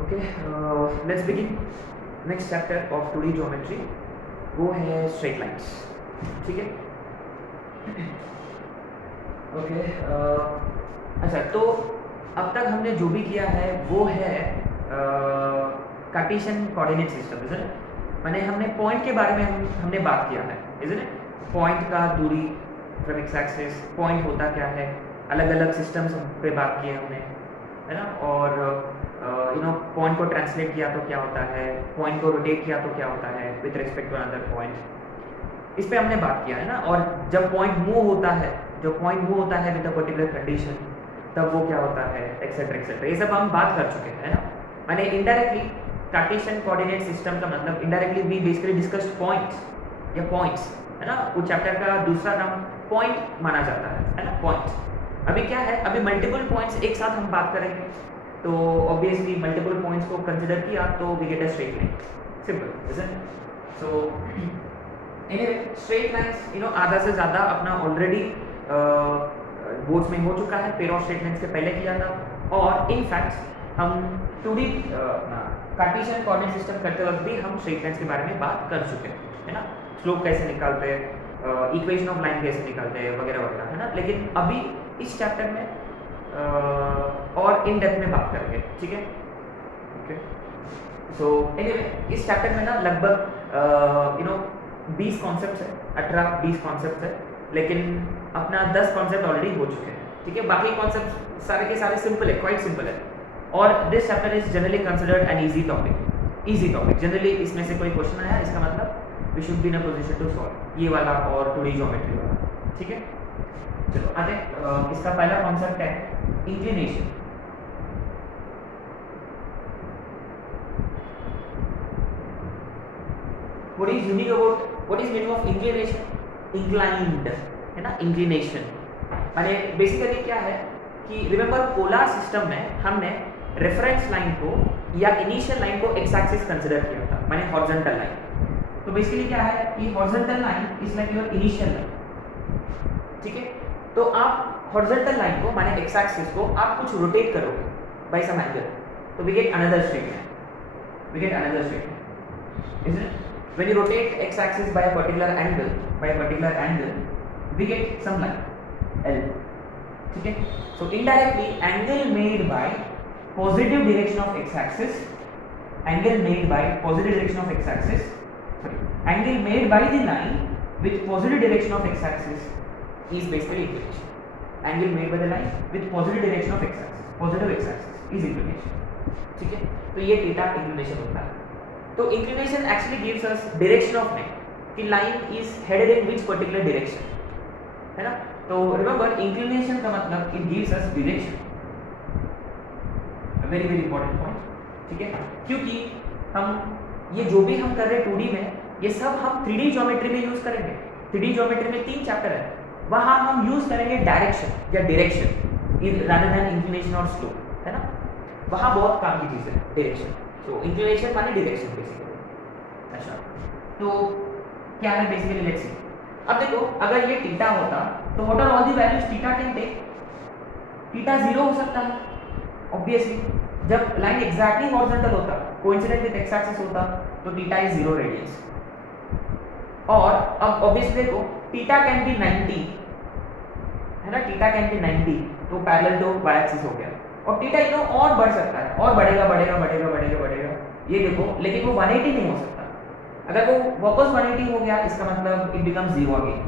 Okay, let's begin next chapter of 2D geometry, वो है straight lines. ठीक है, ओके। अच्छा, तो अब तक हमने जो भी किया है वो है Cartesian coordinate system, is it? माने हमने पॉइंट के बारे में हमने बात किया है, इज़ इट? पॉइंट का दूरी फ्रॉम एक्स एक्सिस, पॉइंट होता क्या है, अलग अलग सिस्टम्स पे बात की है हमने, है ना। और पॉइंट को ट्रांसलेट किया तो क्या होता है, पॉइंट को रोटेट किया तो क्या होता है with respect to another point, इस पे हमने बात किया है ना। और जब पॉइंट मूव होता है, जो पॉइंट मूव होता है विद अ पर्टिकुलर कंडीशन, तब वो क्या होता है, एक्सेट्रा एक्सेट्रा, ये सब हम बात कर चुके हैं ना। मैंने इनडायरेक्टली कार्टेशियन कोऑर्डिनेट सिस्टम का मतलब indirectly we basically discussed points या पॉइंट्स, है ना। उस चैप्टर का दूसरा नाम पॉइंट माना जाता है ना, पॉइंट। अभी क्या है, अभी मल्टीपल पॉइंट्स एक साथ हम बात करेंगे, तो ऑब्वियसली मल्टीपल पॉइंट्स को कंसिडर किया तो we get a straight line, simple, isn't it? So anyway, straight lines आधा से ज़्यादा अपना ऑलरेडी बोर्ड्स में हो चुका है, पेयर ऑफ स्ट्रेट लाइन्स के पहले किया था। और इनफैक्ट हम 2D कार्टेशियन कोऑर्डिनेट सिस्टम करते वक्त भी हम स्ट्रेट लाइन्स के बारे में बात कर चुके हैं, है ना। स्लोप कैसे निकालते हैं, इक्वेशन ऑफ लाइन कैसे निकालते हैं, वगैरह वगैरह, है ना। लेकिन अभी इस चैप्टर में और इन डेप्थ में बात करेंगे, ठीक है, ओके। सो एनीवे, इस चैप्टर में ना लगभग 20 कॉन्सेप्ट है, 18-20 कॉन्सेप्ट है, लेकिन अपना 10 कॉन्सेप्ट ऑलरेडी हो चुके हैं, ठीक है। बाकी कॉन्सेप्ट सारे के सारे सिंपल है, क्वाइट सिंपल है। और this chapter is generally considered an easy topic. Generally इसमें से कोई क्वेश्चन आया, इसका मतलब we should be in a position to solve ये वाला और 2D ज्योमेट्री वाला, ठीक है। चलो आगे, इसका पहला कॉन्सेप्ट है inclination. What is unique about, what is meaning of inclination? Inclined, है ना, इंक्लिनेशन माने बेसिकली क्या है कि रिमेंबर पोलर सिस्टम में हमने रेफरेंस लाइन को या इनिशियल लाइन को एक्स एक्सिस कंसिडर किया था, माने हॉरिजॉन्टल लाइन। तो बेसिकली क्या है कि horizontal line is like your initial line, ठीक है। तो आप हॉरिजॉन्टल लाइन को माने एक्स एक्सिस को आप कुछ रोटेट करोगे बाय सम एंगल, तो we get another straight line, isn't it? When you rotate x axis by a particular angle, we get some line L, ठीक है। So indirectly angle made by positive direction of x axis, angle made by the line with positive direction of x axis is basically inclination. Angle made by the line with positive direction of x axis, positive x axis is inclination, ठीक है। तो ये theta inclination होता है। तो inclination actually gives us direction of line, कि line is headed in which particular direction, है ना। तो रिमेंबर, इंक्लिनेशन का मतलब it gives us direction, very very important point, ठीक है। क्योंकि हम ये जो भी हम कर रहे हैं 2D में, ये सब हम 3D ज्योमेट्री में यूज करेंगे। 3D ज्योमेट्री में 3 चैप्टर है, वहां हम यूज करेंगे डायरेक्शन या डायरेक्शन रादर देन इंक्लिनेशन और स्लोप, है ना। वहां बहुत काम की चीज है डायरेक्शन। तो इंक्लिनेशन माने डायरेक्शन बेसिकली। अच्छा, तो क्या है बेसिकली, लेट्स सी। अब देखो, अगर ये थीटा होता तो what are all the values theta can take? Theta 0 हो सकता है ऑब्वियसली। जब लाइन एग्जैक्टली हॉरिजॉन्टल होता, कोइंसिडेंट विद एक्स एक्सिस होता, तो थीटा इज 0 रेडियस। और अब ऑब्वियसली देखो, थीटा कैन बी 90, है ना, थीटा कैन बी 90, तो पैरेलल टू वाई एक्सिस हो गया। और थीटा और बढ़ सकता है, और बढ़ेगा, ये देखो, लेकिन वो 180 नहीं हो सकता। अगर वो वापस 180 हो गया, इसका मतलब इट बिकम्स 0 अगेन,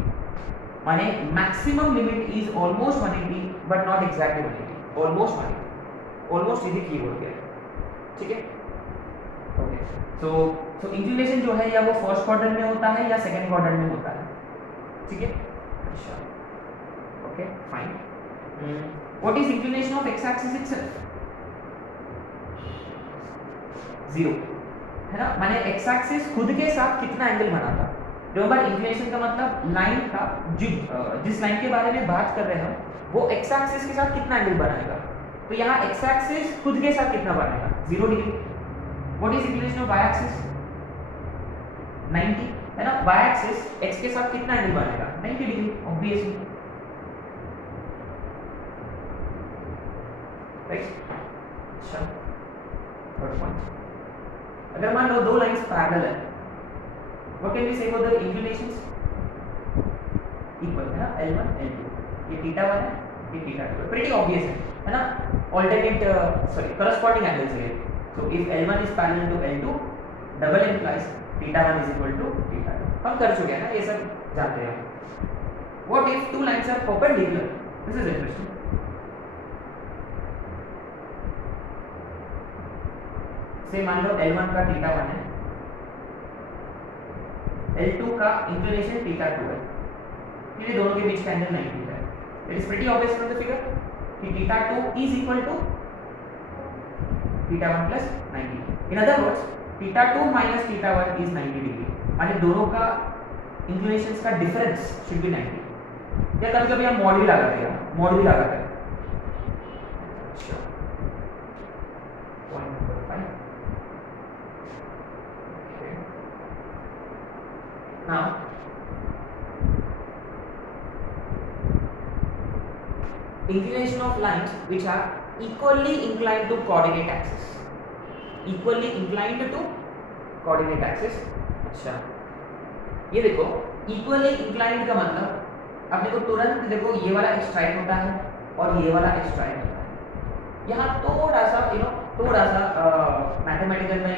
माने maximum limit is almost 180 but not exactly 180, almost 180, almost is keyword है, ठीक है, ओके। सो इंक्लिनेशन जो है, या वो फर्स्ट क्वाड्रेंट में होता है या सेकंड क्वाड्रेंट में होता है, ठीक है। अच्छा, okay, fine. What is inclination of x axis itself? 0, है ना। माने x axis खुद के साथ कितना एंगल बनाता। रिमेंबर, इंक्लिनेशन का मतलब लाइन का जिस लाइन के बारे में बात कर रहे हैं हम, वो x axis के साथ कितना एंगल बनाएगा। तो यहाँ x axis खुद के साथ कितना बनाएगा, 0 degree. What is inclination of y axis? 90, है ना। y axis x के साथ कितना एंगल बनाएगा, 90 डिग्री ऑब्वियसली, राइट। अच्छा, थर्ड पॉइंट, अगर मान लो दो लाइंस पैरेलल है, व्हाट कैन वी से फॉर द इंक्लिनेशंस? इक्वल है ना, L1 L2, ये थीटा 1 है, ये थीटा 2 है, प्रीटी ऑब्वियस है ना, ऑल्टरनेट करस्पॉन्डिंग एंगल्स है। So if L1 is parallel to L2 double implies theta 1 is equal to theta 2। हम कर चुके हैं ना, ये सब जानते हैं। What if two lines are perpendicular? This is interesting. Say मान लो L1 का थीटा 1 है, L2 का इंक्लिनेशन थीटा 2 है, ये दोनों के बीच का एंगल 90 है। It is pretty obvious from the figure कि theta 2 is equal to theta 1 plus 90। In other words theta 2 minus theta 1 is 90 degree, माने दोनों का इंक्लिनेशंस का डिफरेंस शुड बी 90। या कभी-कभी हम मॉड भी लगाते हैं, मॉड भी लगाते हैं। अच्छा, point number 5। Okay, now inclination of lines which are equally inclined to coordinate axis, equally inclined to coordinate axis। अच्छा, ये देखो equally inclined का मतलब अपने को तुरंत देखो ये वाला स्ट्राइट होता है और ये वाला स्ट्राइट होता है। यहाँ थोड़ा सा थोड़ा सा मैथमेटिकल में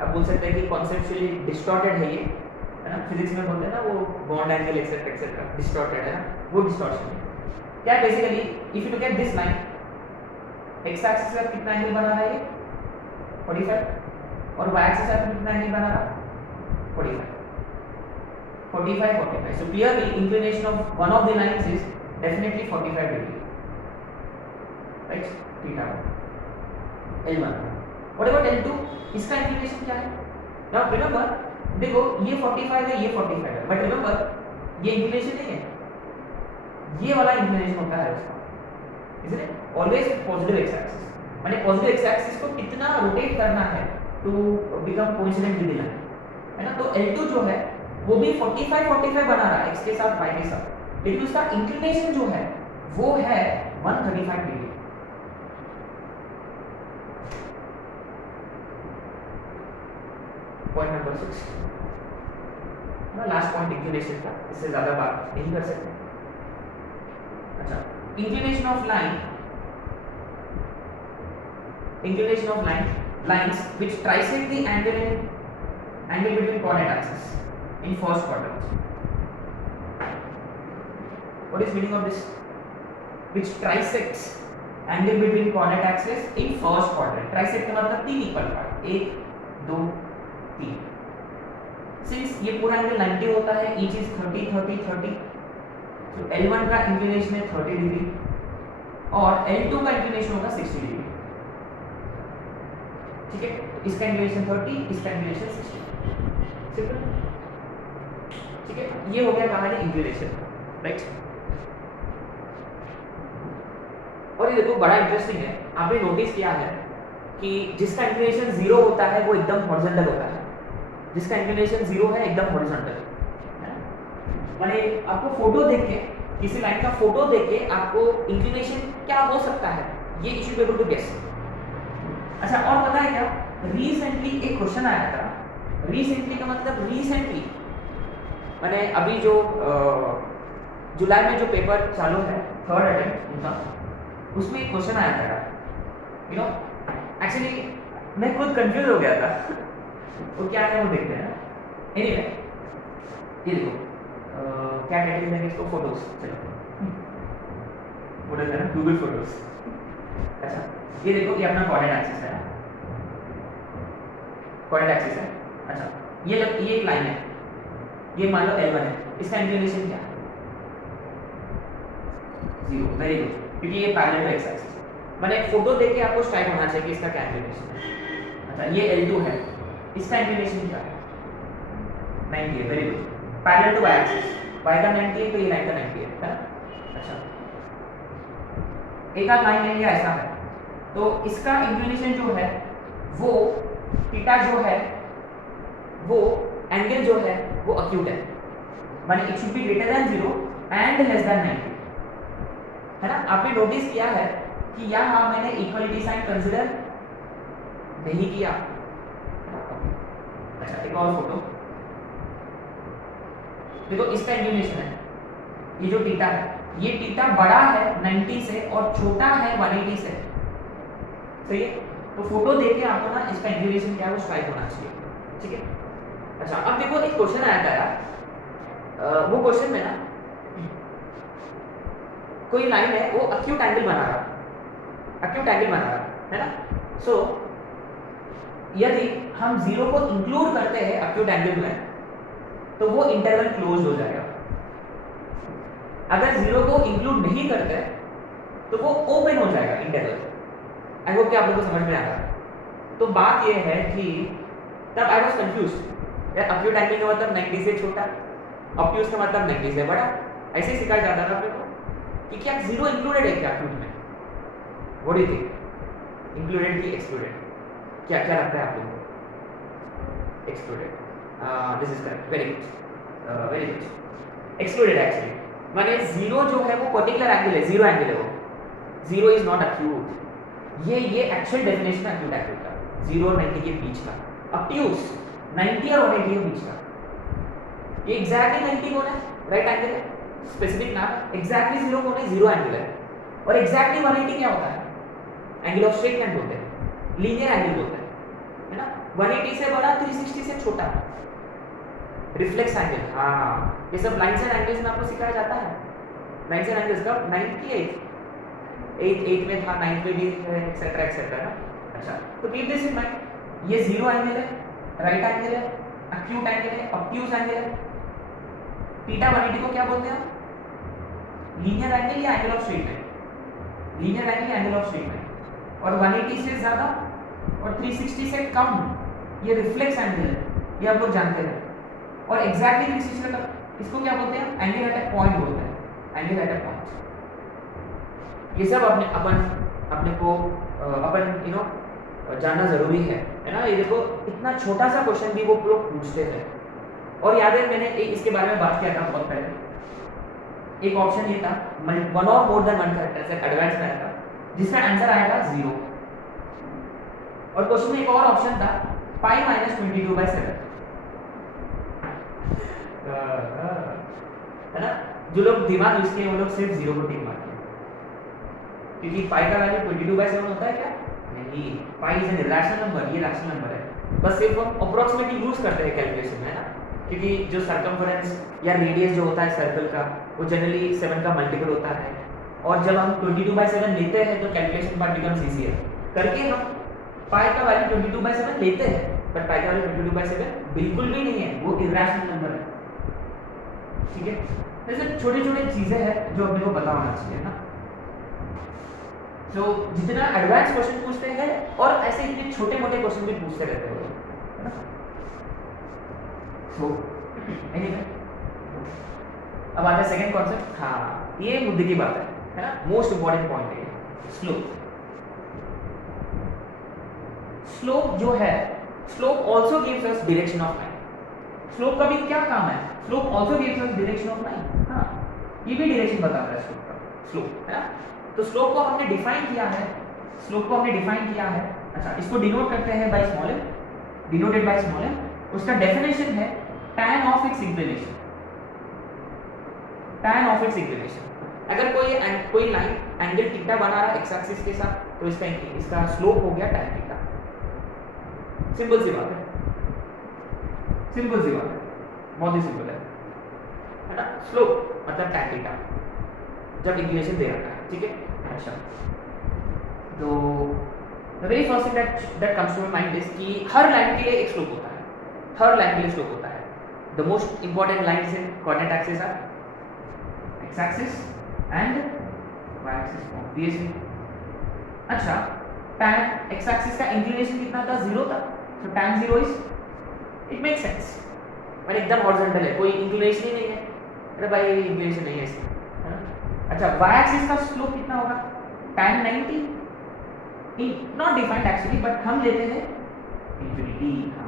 आप बोल सकते हैं कि कॉन्सेप्चुअली डिस्टॉर्टेड है ये, है ना, फिजिक्स में बोलते हैं ना वो bond angle etcetera etcetera, distorted है ना, वो डिस्टॉर्शन है। क्या basically if you look at this line, x axis पे कितना एंगल बना रहा है ये 45, और वाई एक्सिस पे कितना एंगल बना रहा है 45। So clearly inclination of one of the lines is definitely 45 degree, right, theta L1। What about L2? इसका इंक्लिनेशन क्या है? नाउ रिमेंबर, देखो ये 45 है, ये 45 है, बट रिमेंबर ये इंक्लिनेशन नहीं है, ये वाला इंक्लिनेशन होता है उसका, इसलिए ऑलवेज पॉजिटिव एक्स एक्सिस, माने पॉजिटिव एक्स एक्सिस को कितना रोटेट करना है to become coincident with the line, है ना। तो L2 जो है वो भी 45 बना रहा है x के साथ y के साथ, लेकिन उसका इंक्लिनेशन जो है वो है 135 degree. Point number 6, last point inclination का, इससे ज्यादा बात नहीं कर सकते। अच्छा, inclination of lines which trisect the angle between coordinate axes in first quadrant. What is meaning of this? Which trisects angle between coordinate axes in first quadrant. Trisect का मतलब तीन इक्वल पार्ट, 1 2 3। सिंस ये पूरा angle 90 होता है, each is 30 30 30, तो L1 का inclination है 30 डिग्री और L2 का इंक्लिनेशन होगा 60 डिग्री, ठीक है। इसका इंक्लिनेशन 30, इसका इंक्लिनेशन 60, सिंपल, ठीक है। ये हो गया कहानी इंक्लिनेशन, राइट। और ये देखो बड़ा इंटरेस्टिंग है, आपने नोटिस किया है कि जिसका इंक्लिनेशन 0 होता है वो एकदम हॉरिजॉन्टल होता है, जिसका इंक्लिनेशन 0 है एकदम हॉरिजॉन्टल। माने आपको फोटो देख के, किसी लाइन का फोटो देख के आपको इंक्लिनेशन क्या हो सकता है ये you should be able to guess. अच्छा, और पता है क्या, रिसेंटली एक क्वेश्चन आया था, रिसेंटली का मतलब रिसेंटली, माने अभी जो जुलाई में जो पेपर चालू है, थर्ड अटेम्प्ट उनका, उसमें एक क्वेश्चन आया था, यू नो, एक्चुअली मैं खुद कंफ्यूज हो गया था वो क्या है वो देखते हैं। एनीवे, ये देखो क्या कैटेगरी देंगे इसको, फोटोज, चलो फोटोज है ना, गूगल फोटोज। अच्छा, ये देखो ये अपना कोऑर्डिनेट एक्सिस है, कोऑर्डिनेट एक्सिस है। अच्छा, ये एक लाइन है, ये मान लो L1 है, इसका इंक्लिनेशन क्या है 0, वेरी गुड, क्योंकि ये पैरेलल टू एक्स एक्सिस। मैंने एक फोटो देख के आपको स्ट्राइक होना चाहिए कि इसका क्या इंक्लिनेशन है। अच्छा, ये L2 है, इसका इंक्लिनेशन क्या है 90 है, very good, parallel to y axis, y का 90 है तो ये लाइन का 90 है ना। अच्छा, एक आध लाइन लेंगे ऐसा है, तो इसका इंक्लिनेशन जो है वो थीटा जो है वो एंगल जो है वो अक्यूट है, माने it should be greater than 0 and less than 90, है ना। आपने नोटिस किया है कि यहाँ मैंने इक्वलिटी साइन कंसिडर नहीं किया। अच्छा एक और फोटो देखो, इसका इंक्लिनेशन है, ये जो थीटा है, ये थीटा बड़ा है 90 से और छोटा है 180 से, सही है। तो फोटो देख के आपको ना इसका इंक्लिनेशन क्या है वो स्ट्राइक होना चाहिए, ठीक है। अच्छा अब देखो एक क्वेश्चन आया था यार, वो क्वेश्चन में ना कोई लाइन है, वो अक्यूट एंगल बना रहा है ना। सो यदि हम जीरो को इंक्लूड करते हैं अक्यूट एंगल में तो वो इंटरवल क्लोज हो जाएगा। अगर जीरो को इंक्लूड नहीं करते तो वो ओपन हो जाएगा इंटरवल। आई होप कि आप लोगों को समझ में आ रहा है। तो बात ये है कि तब आई वाज कंफ्यूज्ड यार, अक्यूट एंगल का मतलब 90 से छोटा, ऑब्ट्यूज का मतलब 90 से बड़ा, ऐसे ही सिखाया जाता था अपने को कि क्या जीरो इंक्लूडेड है क्या अक्यूट में। What do you think, included की एक्सक्लूडेड, क्या क्या लगता है आप लोगों को? Excluded, this is correct, very good, excluded actually. माने जीरो जो है वो पर्टिकुलर एंगल है, जीरो एंगल है वो, जीरो इज नॉट अक्यूट। ये एक्चुअल डेफिनेशन है अक्यूट एंगल का, 0 और 90 के बीच का। ऑब्ट्यूज 90 और 180 के बीच का, ये एग्जैक्टली 90 कौन है? राइट एंगल है, स्पेसिफिक नाम है। एग्जैक्टली 0 कौन है? जीरो एंगल है। और एग्जैक्टली 180 क्या होता है? एंगल ऑफ स्ट्रेटमेंट बोलते हैं, लीनियर एंगल बोलते हैं, है ना। 180 से बड़ा, 360 से छोटा, रिफ्लेक्स एंगल। हाँ, ये सब लाइंस एंड एंगल्स में आपको सिखाया जाता है। लाइंस एंड एंगल्स कब? 9th की 8th में था, 9th में भी है, एक्सेट्रा एक्सेट्रा ना। अच्छा तो कीप दिस इन माइंड, ये जीरो एंगल है, राइट एंगल है, अक्यूट एंगल है, ऑब्ट्यूज एंगल है। थीटा 180 को क्या बोलते हैं? लीनियर एंगल या एंगल ऑफ स्ट्रेटमेंट? लीनियर एंगल या एंगल ऑफ स्ट्रेटमेंट। और 180 से ज्यादा और 360 से कम ये रिफ्लेक्स एंगल है, ये आप लोग जानते हैं। और एग्जैक्टली 360 तक इसको क्या बोलते हैं? एंगल एट अ पॉइंट बोलते हैं, एंगल एट अ पॉइंट। ये सब अपने को यू नो जानना जरूरी है ना। ये देखो इतना छोटा सा क्वेश्चन भी वो लोग पूछते थे। और याद है मैंने इसके बारे में बात किया था बहुत पहले। एक ऑप्शन ये था, वन और more than one characters advance में आया था, जिसका आंसर आएगा 0। और क्वेश्चन में एक और ऑप्शन था, पाई माइनस 22/7, है ना। जो लोग दिमाग यूज किए वो लोग सिर्फ 0 को टिक मारते हैं, क्योंकि पाई का वैल्यू 22/7 होता है क्या? नहीं, pi is an irrational number, ये रैशनल नंबर है। बस सिर्फ हम अप्रोक्सीमेटली यूज करते हैं कैलकुलेशन में, है ना। क्योंकि जो सर्कमफरेंस या रेडियस जो होता है सर्कल का, वो जनरली 7 का मल्टीपल होता है। और जब हम 22/7 लेते हैं तो कैलकुलेशन पार्ट बिकम्स इजियर करके हम पाई का वैल्यू 22/7 लेते हैं, बट पाई का वैल्यू 22/7 बिल्कुल भी नहीं है, वो इरेशनल नंबर है, ठीक है। जैसे छोटी छोटी चीजें हैं जो अपने को पता होना चाहिए ना। तो जितना एडवांस क्वेश्चन पूछते हैं और ऐसे इतने छोटे मोटे क्वेश्चन भी पूछते रहते हैं, है ना। सो एनीवे, अब आता है सेकंड कॉन्सेप्ट। हाँ, ये मुद्दे की बात है ना। मोस्ट इंपॉर्टेंट पॉइंट है स्लोप। स्लोप जो है, slope also gives us direction of line. Slope का भी क्या काम है? Slope also gives us direction of line. हाँ, ये भी डायरेक्शन बताता है स्लोप का, स्लोप, है ना। तो स्लोप को हमने डिफाइन किया है, अच्छा इसको डिनोट करते हैं by small m, denoted by small m। उसका डेफिनेशन है tan of its inclination, tan of its inclination. अगर कोई लाइन एंगल थीटा बना रहा है एक्स एक्सिस के साथ, तो इसका स्लोप हो गया tan थीटा। सिंपल सी बात है, बहुत ही सिंपल है ना। स्लोप मतलब tan थीटा जब इंक्लिनेशन दे रखा है, ठीक है। अच्छा, तो the very first thing that comes to my mind is कि हर लाइन के लिए एक स्लोप होता है, The most important lines in coordinate axis are x-axis and y-axis, obviously. अच्छा, tan x-axis का inclination कितना था? 0 था, so tan 0 is, it makes sense, मैंने एकदम horizontal है, कोई inclination ही नहीं है, अरे भाई inclination नहीं है इसमें, है ना। अच्छा, y-axis का slope कितना होगा? tan 90, not defined actually, but हम लेते हैं infinity। हाँ,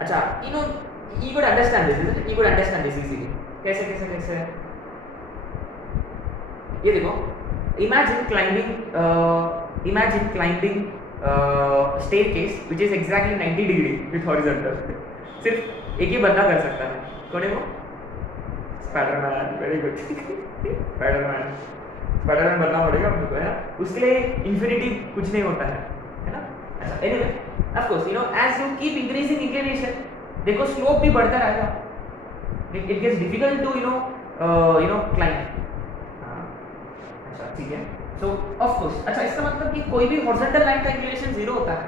अच्छा, you could understand this, isn't it? You could understand this easily। कैसे? ये देखो, imagine climbing staircase which is exactly 90 degree with horizontal. सिर्फ एक ही बंदा कर सकता है, कौन है वो? Spiderman, very good. स्पाइडरमैन बनना पड़ेगा हमको, है ना? उसके लिए इंफिनिटी कुछ नहीं होता है ना? अच्छा, anyway of course you know as you keep increasing inclination, देखो स्लोप भी बढ़ता रहेगा, it gets difficult to you know climb. अच्छा ठीक है, सो ऑफ कोर्स अच्छा इसका मतलब कि कोई भी हॉरिजॉन्टल लाइन का इंक्लिनेशन जीरो होता है,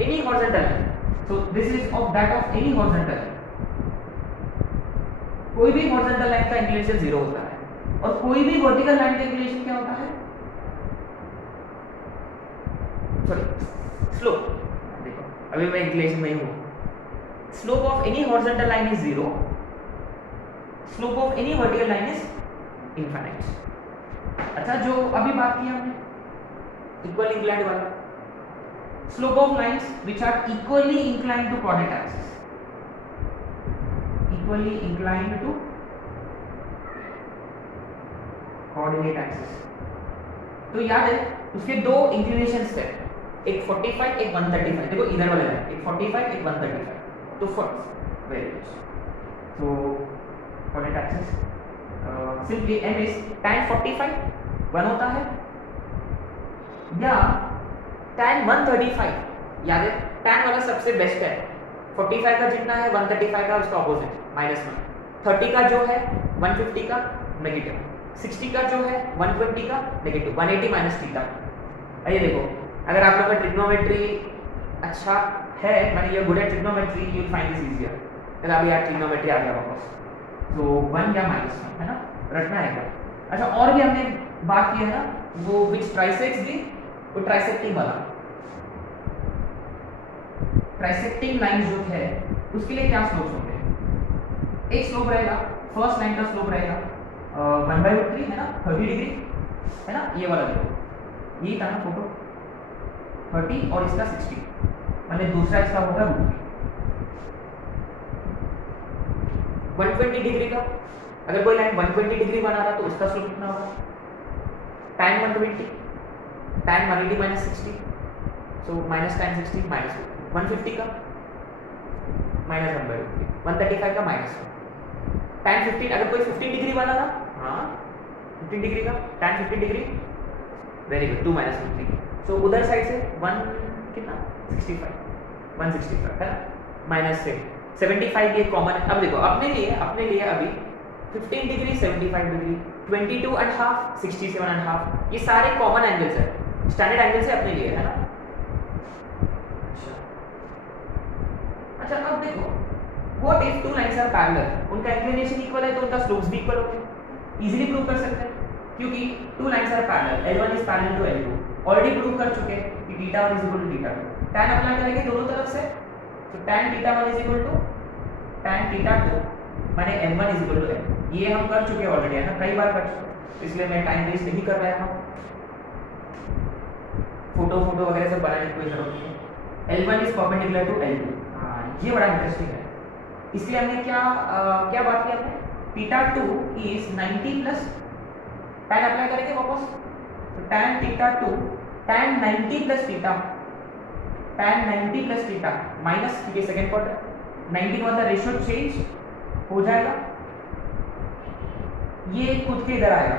any horizontal line, so this is of that of any horizontal line, कोई भी हॉरिजॉन्टल लाइन का इंक्लिनेशन जीरो होता है। और कोई भी वर्टिकल लाइन का इंक्लिनेशन क्या होता है? सॉरी स्लोप, देखो अभी मैं इंक्लिनेशन में ही हूँ, slope of any horizontal line is zero, slope of any vertical line is infinite. अच्छा जो अभी बात की हमने इक्वल इंक्लाइंड वाला, slope of lines which are equally inclined to coordinate axis, equally inclined to coordinate axis, तो याद है उसके दो इंक्लिनेशन स्टेप, एक 45 एक 135, देखो इधर वाला है एक 45 एक 135, तो फर्स्ट वेरी गुड, तो coordinate axis simply m is tan 45 1 होता है या tan 135, याद है tan वाला सबसे बेस्ट है, 45 का जितना है 135 का उसका ऑपोजिट -1, 30 का जो है 150 का नेगेटिव, 60 का जो है 120 का नेगेटिव, 180 माइनस थीटा। आइए देखो अगर आप लोग का ट्रिग्नोमेट्री अच्छा है, माने you good at trigonometry, you will find this easier, अगर अभी यार ट्रिग्नोमेट्री आ गया वापस, तो 1 या -1 है ना, रटना है। अच्छा और भी हमने बात की है ना, वो विच ट्राइसेक्ट्स दी, वो ट्राइसेक्टिंग वाला, ट्राइसेक्टिंग लाइन जो है उसके लिए क्या स्लोप्स होते हैं? एक स्लोप रहेगा, फर्स्ट लाइन का स्लोप रहेगा 1/3 है ना, 30 डिग्री है ना, ये वाला देखो ये था ना फोटो 30 और इसका 60, मतलब दूसरा इसका होगा √3 120 डिग्री का, अगर कोई लाइन 120 डिग्री बना रहा तो उसका स्लोप कितना होगा? tan 120 tan 180 minus 60, so minus tan 60 minus 150 का माइनस 1/3, 135 का -1, tan 15 अगर कोई 15 डिग्री बना रहा, हाँ 15 डिग्री का tan 15 degree, very good 2 minus 15, सो उधर साइड से 1 कितना 65 165 है ना, माइनस से 75 ये कॉमन है। अब देखो अपने लिए अभी 15 डिग्री 75 डिग्री 22.5 67.5 ये सारे कॉमन एंगल्स है, स्टैंडर्ड एंगल से अपने लिए है ना। अच्छा अब देखो what if two lines are parallel, उनका इंक्लिनेशन इक्वल है तो उनका स्लोप्स भी इक्वल होंगे, इजीली प्रूव कर सकते हैं क्योंकि two lines are parallel, L1 is parallel to L2, already prove कर चुके हैं कि θ1 is equal to θ2, tan apply करेंगे दोनों तरफ से, तो tan θ1 is equal to tan θ2 माने L1 is equal to L, ये हम कर चुके हैं ऑलरेडी है ना, कई बार कर चुके, इसलिए मैं टाइम वेस्ट नहीं कर रहा हूं, फोटो वगैरह सब बनाने की कोई जरूरत नहीं है। L1 is perpendicular to L2, हां ये बड़ा इंटरेस्टिंग है, इसलिए हमने क्या बात की हमने, θ2 इज 90 प्लस tan अप्लाई करेंगे वापस, तो tan θ2 tan 90 plus θ, tan 90 plus θ minus ये सेकंड पार्ट है, 90 का मतलब रेशियो चेंज हो जाएगा, ये खुद के इधर आएगा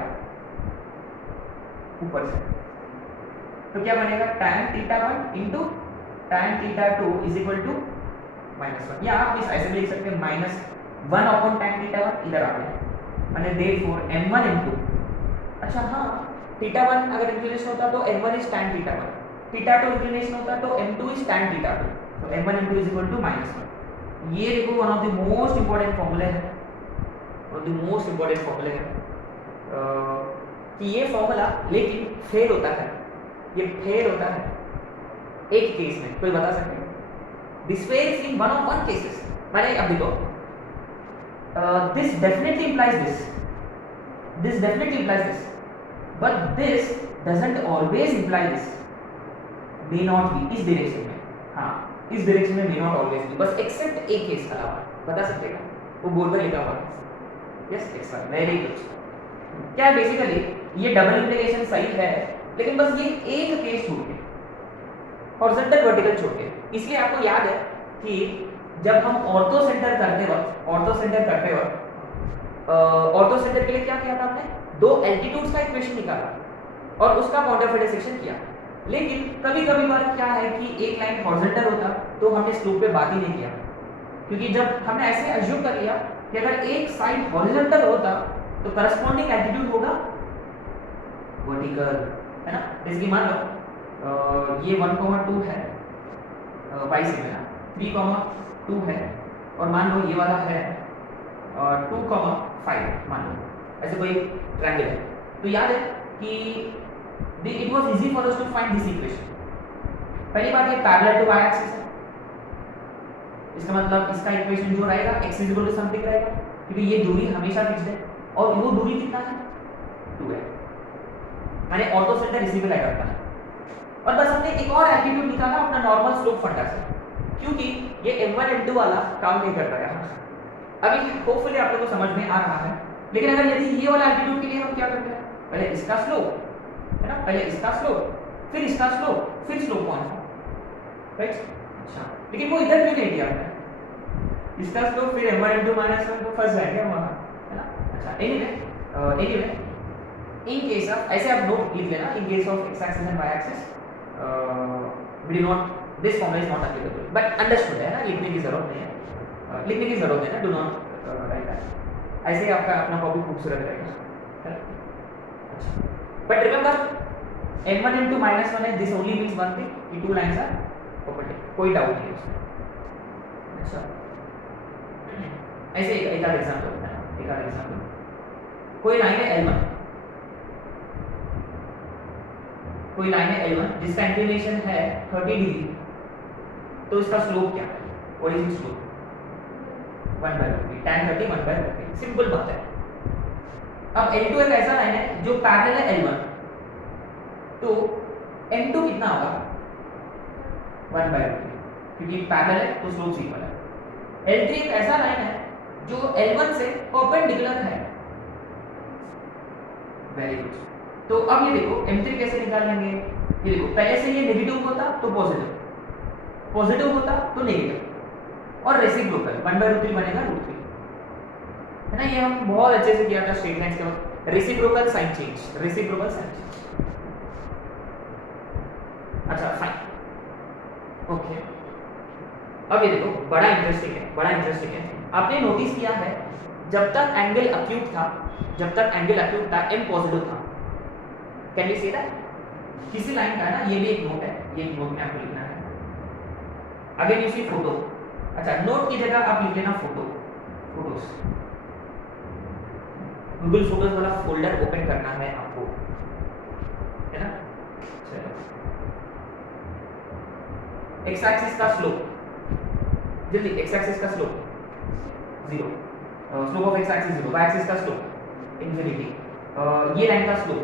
ऊपर से, तो क्या बनेगा tan θ1 into tan θ2 is equal to -1, या आप इस ऐसे भी लिख सकते हैं -1 अपॉन tan θ1 इधर आ गया, माने देयरफॉर m1 m2, अच्छा हाँ θ1 अगर इंक्लिनेशन होता तो m1 इज tan θ1, θ2 इंक्लिनेशन होता तो m2 इज tan θ2, तो m1 m2 is equal to -1, ये देखो one of the most important फॉर्मूले है, one of the most important फॉर्मूले है कि ये फॉर्मूला लेकिन फेल होता है, ये फेल होता है एक केस में, कोई बता सकते हैं? This fails in one of one cases, माने अब देखो this definitely implies this definitely implies this, but this doesn't always imply this, may not be इस डायरेक्शन में, हाँ इस डायरेक्शन में मे नॉट ऑलवेज बी, बस एक्सेप्ट एक केस के अलावा, बता सकते हैं वो बोर्ड पर लिखा हुआ है, यस इट्स वेरी गुड क्या है बेसिकली, ये डबल इंटीग्रेशन सही है, लेकिन बस ये एक केस छोड़ के, हॉरिजॉन्टल वर्टिकल छोड़ के। इसलिए आपको याद है कि जब हम ऑर्थो सेंटर करते वक्त ऑर्थो सेंटर के लिए क्या किया था आपने, दो एल्टीट्यूड्स का इक्वेशन निकाला और उसका पॉइंट ऑफ इंटरसेक्शन किया। लेकिन कभी कभी बार क्या है कि एक लाइन हॉरिजॉन्टल होता तो हमने स्लोप पे बात ही नहीं किया, क्योंकि जब हमने ऐसे अज्यूम कर लिया कि अगर एक साइड हॉरिजॉन्टल होता तो करस्पॉन्डिंग एल्टीट्यूड होगा वर्टिकल, है ना। जैसे कि मान लो ये 1,2 है y से मेरा, 3,2 है, और मान लो ये वाला है 2,5, मान लो ऐसे कोई ट्रायंगल है। तो याद है कि it was easy for us to find this equation. पहली बात ये पैरेलल टू y एक्सिस है, इसका मतलब इसका इक्वेशन जो रहेगा x इक्वल टू समथिंग रहेगा, क्योंकि ये दूरी हमेशा फिक्स्ड है और वो दूरी कितना है 2 है, माने ऑर्थो सेंटर इसी पे लगा रहता है। और बस हमने एक और एल्टीट्यूड निकाला अपना नॉर्मल स्लोप फंडा से, क्योंकि ये m1 m2 वाला काम नहीं करता है। अभी होपफुली आप लोगों को समझ में आ रहा है। लेकिन अगर यदि ये वाला एल्टीट्यूड के लिए हम क्या करते हैं, पहले इसका स्लोप, है ना, पहले इसका स्लोप, फिर इसका स्लोप, फिर स्लोप पॉइंट, राइट। अच्छा, लेकिन वो इधर क्यों नहीं किया हमने, इसका स्लोप फिर m1 m2 -1 तो फंस जाएंगे हम वहां, है ना। अच्छा, एनीवे इन केस ऑफ, ऐसे आप नोट लिख लेना, in case of x axis and y axis we do not, this formula is not applicable, but understood है ना, लिखने की जरूरत नहीं है, लिखने की जरूरत है ना, do not write that, ऐसे ही आपका अपना कॉपी खूबसूरत रहेगा। अच्छा, but remember m1 m2 -1 है, this only means one thing कि two lines are perpendicular, कोई डाउट नहीं है उसमें। अच्छा, ऐसे एक आध एग्जांपल है ना, एक आध एग्जांपल, कोई लाइन है L1, कोई लाइन है L1 जिसका इंक्लिनेशन है 30 डिग्री, तो इसका स्लोप क्या है, what is it's slope 1/50, tan 30 1/50, simple बात है। अब L2 एक ऐसा लाइन है जो पैरेलल है L1, तो M2 कितना होगा 1/50, क्योंकि पैरेलल है तो स्लोप इक्वल है। L3 एक ऐसा लाइन है जो L1 से परपेंडिकुलर है, वेरी गुड। तो अब ये देखो M3 कैसे निकालेंगे, ये देखो पहले से ये नेगेटिव होता तो पॉजिटिव, पॉजिटिव होता तो नेगेटिव, और रेसिप्रोकल 1/√3 बनेगा √3, है ना। ये हम बहुत अच्छे से किया था स्ट्रेट लाइंस के वक्त, reciprocal sign change, reciprocal sign change. अच्छा फाइन, ओके। अब ये देखो बड़ा इंटरेस्टिंग है, बड़ा इंटरेस्टिंग है। आपने नोटिस किया है जब तक एंगल अक्यूट था, m पॉजिटिव था, कैन यू सी दैट, किसी लाइन का है ना, ये भी एक नोट है, ये एक नोट में आपको लिखना है। अगेन यू सी फोटो, अच्छा नोट की जगह आप लिख लेना फोटोस, गूगल फोटोज वाला फोल्डर ओपन करना है आपको, है ना। चलो, एक्स एक्सिस का स्लोप, जल्दी, एक्स एक्सिस का slope 0, slope of X axis 0, Y axis का स्लोप इंफिनिटी, ये लाइन का स्लोप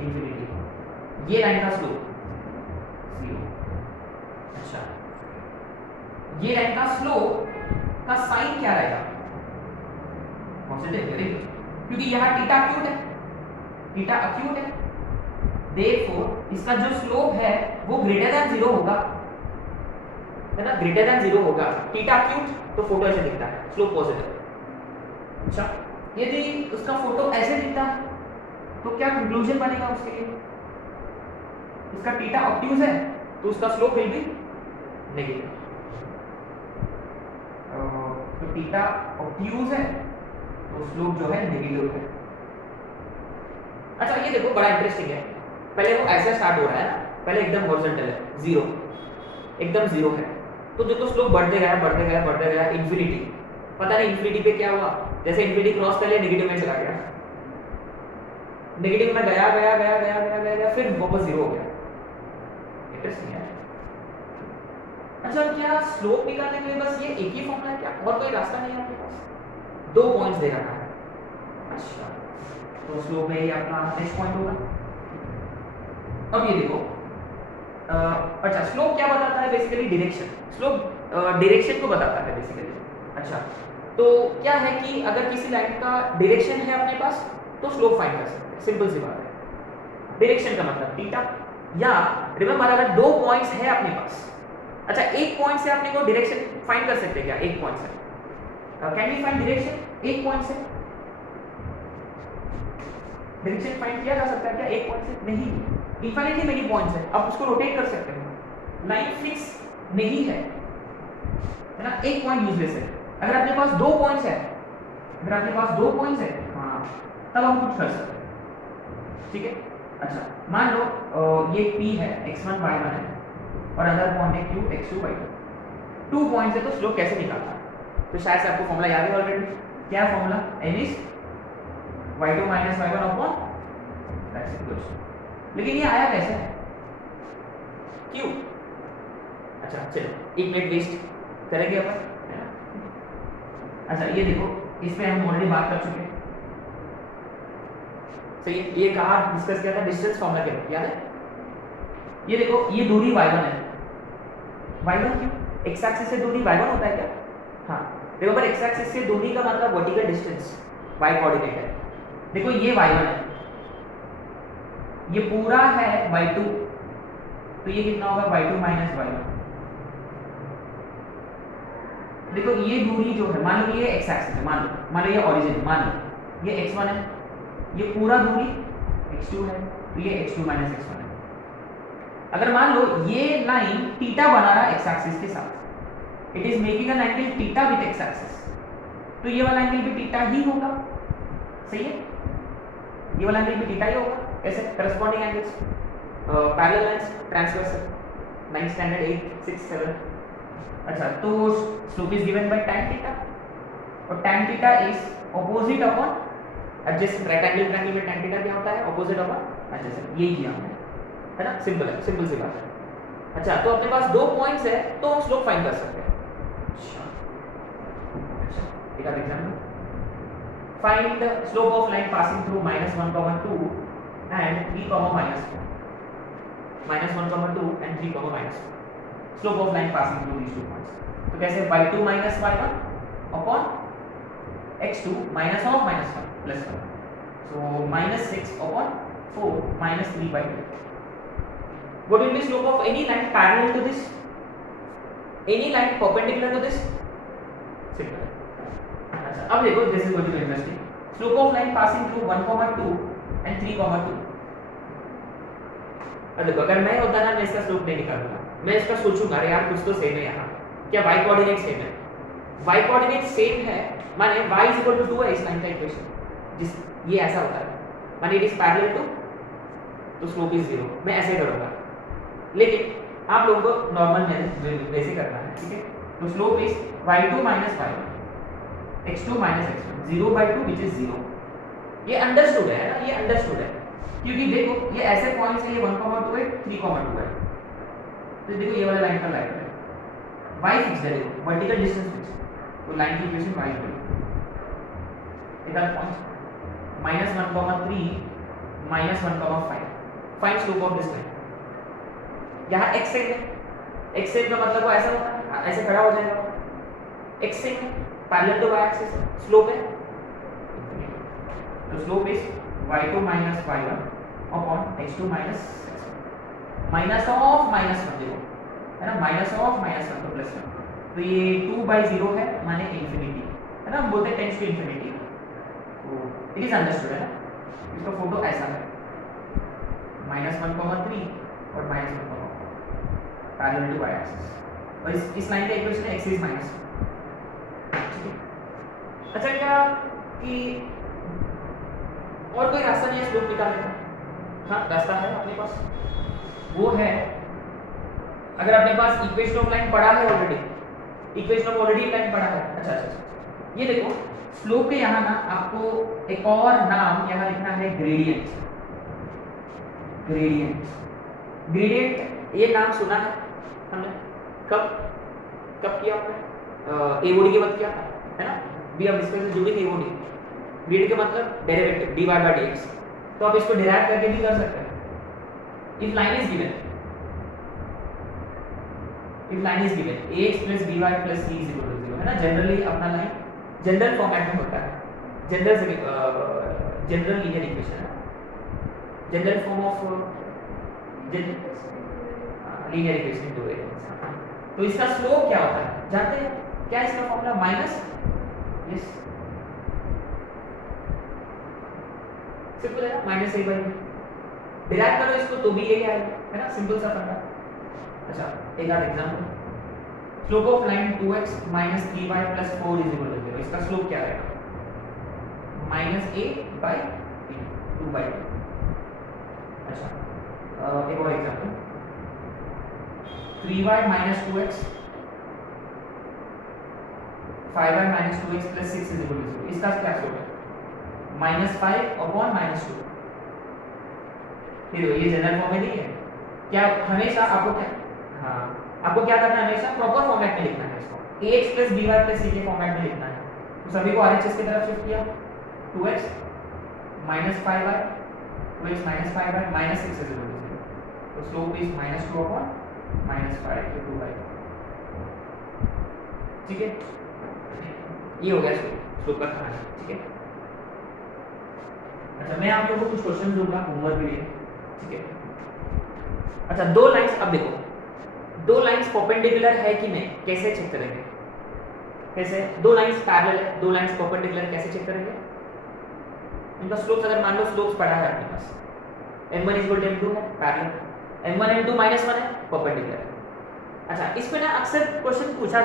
इंफिनिटी, ये लाइन का स्लोप 0। अच्छा, ये लाइन का स्लोप का साइन क्या रहेगा, पॉजिटिव, वेरी गुड, क्योंकि यहाँ थीटा अक्यूट है, थीटा अक्यूट है, देयरफॉर इसका जो स्लोप है वो ग्रेटर देन 0 होगा, है ना, ग्रेटर देन 0 होगा। थीटा अक्यूट तो फोटो ऐसे दिखता है, स्लोप पॉजिटिव। अच्छा, यदि उसका फोटो ऐसे दिखता है तो क्या कंक्लूजन बनेगा उसके लिए, इसका थीटा ऑब्ट्यूज है तो उसका स्लोप विल बी नेगेटिव, तो थीटा ऑब्ट्यूज है तो स्लोप जो है नेगेटिव है। अच्छा, ये देखो बड़ा इंटरेस्टिंग है, पहले वो ऐसे स्टार्ट हो रहा है ना, पहले एकदम हॉरिजॉन्टल है, 0 एकदम 0 है, तो देखो स्लोप बढ़ते गया इंफिनिटी, पता नहीं इंफिनिटी पे क्या हुआ, जैसे इंफिनिटी क्रॉस कर लिया नेगेटिव में चला गया, नेगेटिव में गया, फिर वापस 0 हो गया। इंटरेस्टिंग है। अच्छा, क्या स्लोप निकालने के लिए बस ये एक ही फॉर्मूला है क्या, और कोई रास्ता नहीं है आपके पास, 2 पॉइंट्स दे रखा है। अच्छा, तो स्लोप में ये अपना नेक्स्ट पॉइंट होगा। अब ये देखो, अच्छा स्लोप क्या बताता है बेसिकली, डायरेक्शन, स्लोप डायरेक्शन को बताता है बेसिकली। अच्छा, तो क्या है कि अगर किसी लाइन का डायरेक्शन है अपने पास तो स्लोप फाइंड कर सकते हैं, सिंपल सी बात है। डायरेक्शन का मतलब थीटा, या रिमेंबर अगर दो पॉइंट्स है अपने पास, अच्छा एक पॉइंट से अपने को डायरेक्शन फाइंड कर सकते हैं क्या? एक पॉइंट से कैन वी फाइंड डायरेक्शन? एक पॉइंट से डायरेक्शन फाइंड किया जा सकता है क्या एक पॉइंट से? नहीं, इनफिनिटली मेनी पॉइंट्स है, आप उसको रोटेट कर सकते हो, लाइन फिक्स नहीं है ना, एक पॉइंट यूजलेस है। अगर आपके पास दो पॉइंट्स है, अगर आपके पास दो पॉइंट्स है, हाँ तब हम कुछ कर सकते हैं, ठीक है। अच्छा मान लो ये P है, x1 y1 है और अदर पॉइंट है Q x2 y2, two points है तो स्लोप कैसे निकालना? तो शायद से आपको फॉर्मूला याद है ऑलरेडी, क्या formula? n is y2 minus y1 upon that's equals, लेकिन ये आया कैसे? क्यों? अच्छा चलो एक मिनट वेस्ट करेंगे अपन। अच्छा ये देखो, इस पे हम ऑलरेडी बात कर चुके हैं, सही है। ये कहाँ डिस्कस किया था? डिस्टेंस फॉर्मूला के बाद, याद है? ये देखो ये दूरी y1 है, y1 क्यों? x एक्सिस से दूरी y1 होता है क्या? हाँ, देखो पर x एक्सिस से दूरी का मतलब वर्टिकल डिस्टेंस y कोऑर्डिनेट है। देखो ये y1 है, ये पूरा है y2, तो ये कितना होगा? y2 minus y1। देखो ये दूरी जो है, मान लो ये x एक्सिस है, मान लो ये ओरिजिन, मान लो ये x1 है, ये पूरा दूरी x2 है, तो ये x2 माइनस x1 है। अगर मान लो ये लाइन थीटा बना रहा है x एक्सिस के साथ, it is making an angle theta with x axis, तो ये वाला एंगल भी थीटा ही होगा, सही है। ये वाला एंगल भी थीटा ही होगा, ऐसे corresponding angles, parallel lines, transversal, 9 standard 8 6 7। अच्छा तो slope is given by tan theta, और tan theta is opposite upon adjacent. Right angle triangle में tan थीटा क्या होता है? ऑपोजिट अपॉन एडजेसेंट, यही किया हमने, है ना, सिंपल है, सिंपल सी बात है। अच्छा तो अपने पास दो पॉइंट्स है तो हम स्लोप फाइंड कर सकते हैं। अच्छा एक और example, find the slope of line passing through -1, 2 and 3, -1, -1, 2 and 3, -1, slope of line passing through these two points। तो कैसे? y2 minus y1 upon x2 minus of -1 plus 1, so -6 upon 4 minus 3/2। What will be slope of any line parallel to this? Any line perpendicular to this? Simple। अच्छा अब देखो, this is going to be interesting। Slope of line passing through 1, 2 and 3, 2। अब देखो अगर मैं होता ना, मैं इसका स्लोप नहीं निकालूंगा, मैं इसका सोचूंगा अरे यार कुछ तो सेम है यहाँ, क्या y कोऑर्डिनेट सेम है? y कोऑर्डिनेट सेम है माने y इज इक्वल टू 2 है इस लाइन का इक्वेशन, जिस ये ऐसा होता है माने इट इज पैरेलल टू, तो स्लोप इज 0, मैं ऐसे करूंगा। लेकिन आप लोगों को नॉर्मल मेथड वैसे करना है, ठीक है। तो slope is y2 minus y1 x2 minus x1 0/2 which is 0। ये अंडरस्टूड है ना, ये अंडरस्टूड है, क्योंकि देखो ये ऐसे पॉइंट्स है, ये 1, 2 है, 3, 2 है, तो देखो ये वाला लाइन का लाइन है, y फिक्स है, देखो वर्टिकल डिस्टेंस फिक्स, तो लाइन की इक्वेशन y इक्वल एक और point -1, 3 -1, 5 find slope of this line. यहाँ x सेक है, x सेक का मतलब वो ऐसा होता है, ऐसे खड़ा हो जाएगा, x सेक है parallel to y axis, slope है, तो slope is y2 minus y1 upon x2 minus x1 minus of -1, देखो है ना, माइनस ऑफ -1 तो +1, तो ये 2/0 है माने इंफिनिटी, है ना, हम बोलते हैं टेंड्स टू इंफिनिटी, तो इट इज अंडरस्टूड, है ना। इसका फोटो ऐसा है, -1, 3 और -1, 4 पैरेलल टू y एक्सिस, और इस लाइन का इक्वेशन है x इज -1, ठीक है। अच्छा क्या कि और कोई रास्ता नहीं है स्लोप निकालने का? हाँ रास्ता है अपने पास, वो है अगर अपने पास इक्वेशन ऑफ लाइन पढ़ा है already, equation of already line पढ़ा है। अच्छा ये देखो स्लोप के यहाँ ना आपको एक और नाम यहाँ लिखना है, ग्रेडियंट। ग्रेडियंट ये नाम सुना है हमने, कब किया आपने? एओडी के वक्त किया था, है ना, we are discussing during AOD. Grad के मतलब डेरिवेटिव dy/dx, तो आप इसको डिराइव करके भी कर सकते हैं। If line is given ax plus by plus c is equal to 0, है ना, जनरली अपना लाइन जनरल फॉर्मेट में होता है, जनरल लीनियर इक्वेशन है, general form of linear equation two variables. तो इसका स्लोप क्या होता है जानते हैं? क्या है इसका फॉर्मूला? माइनस, यस सिंपल है ना, minus A by B. Derive करो इसको तो भी यही आएगा, है ना, सिंपल सा फंडा। अच्छा एक और example, slope of line 2x minus 3y plus 4 is equal to 0। इसका स्लोप क्या रहेगा? Minus A by B, 2/2। अच्छा एक और example, 3y minus 2x 5y minus 2x plus 6 is equal to 0। इसका क्या स्लोप है? -5 upon -2। फिर ये जनरल फॉर्म में नहीं है क्या? हमेशा आपको क्या, हाँ आपको क्या करना है? हमेशा प्रॉपर फॉर्मेट में लिखना है इसको, ax plus by plus c के फॉर्मेट में लिखना है। तो सभी को RHS की तरफ शिफ्ट किया, 2x minus 5y 2x minus 5y minus 6 is equal to 0। तो स्लोप इज -2 upon -5 to 2/2। ठीक है, ये हो गया स्लोप का कहानी। ठीक है, अच्छा मैं आप लोगों को कुछ क्वेश्चन दूंगा होमवर्क के लिए। ठीक है, अच्छा दो लाइंस, अब देखो दो लाइंस परपेंडिकुलर है कि नहीं, कैसे चेक करेंगे? कैसे? दो लाइंस पैरेलल है, दो लाइंस परपेंडिकुलर, कैसे चेक करेंगे? इनका स्लोप्स अगर मान लो स्लोप्स पड़ा है आपके पास, m1 = m2 है पैरेलल, m1 m2 -1 है परपेंडिकुलर है। अच्छा इस पे ना अक्सर क्वेश्चन पूछा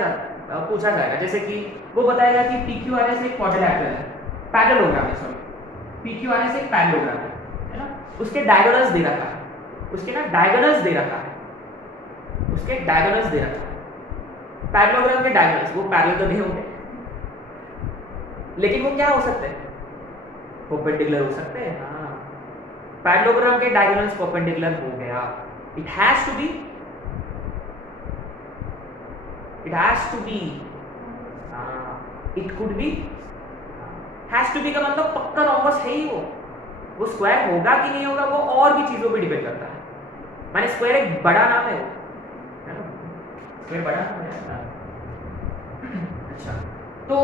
जाएगा, जैसे कि वो बताएगा कि PQRS एक क्वाड्रिलैटरल है, पैरेललोग्राम है, सॉरी PQRS एक पैरेललोग्राम है ना, उसके डायगोनल्स दे रखा है, उसके ना डायगोनल्स दे रखा है, उसके डायगोनल्स दे रखा है। पैरेललोग्राम के डायगोनल्स वो पैरेलल तो नहीं होंगे, लेकिन वो क्या हो सकते हैं? परपेंडिकुलर हो सकते हैं। हाँ पैरेललोग्राम के डायगोनल्स परपेंडिकुलर हो गया, it has to be it could be, has to be का मतलब पक्का रोम्बस है ही वो स्क्वायर होगा कि नहीं होगा वो और भी चीजों पे डिपेंड करता है। माने स्क्वायर एक बड़ा नाम है वो, है ना, स्क्वायर बड़ा नाम है। अच्छा तो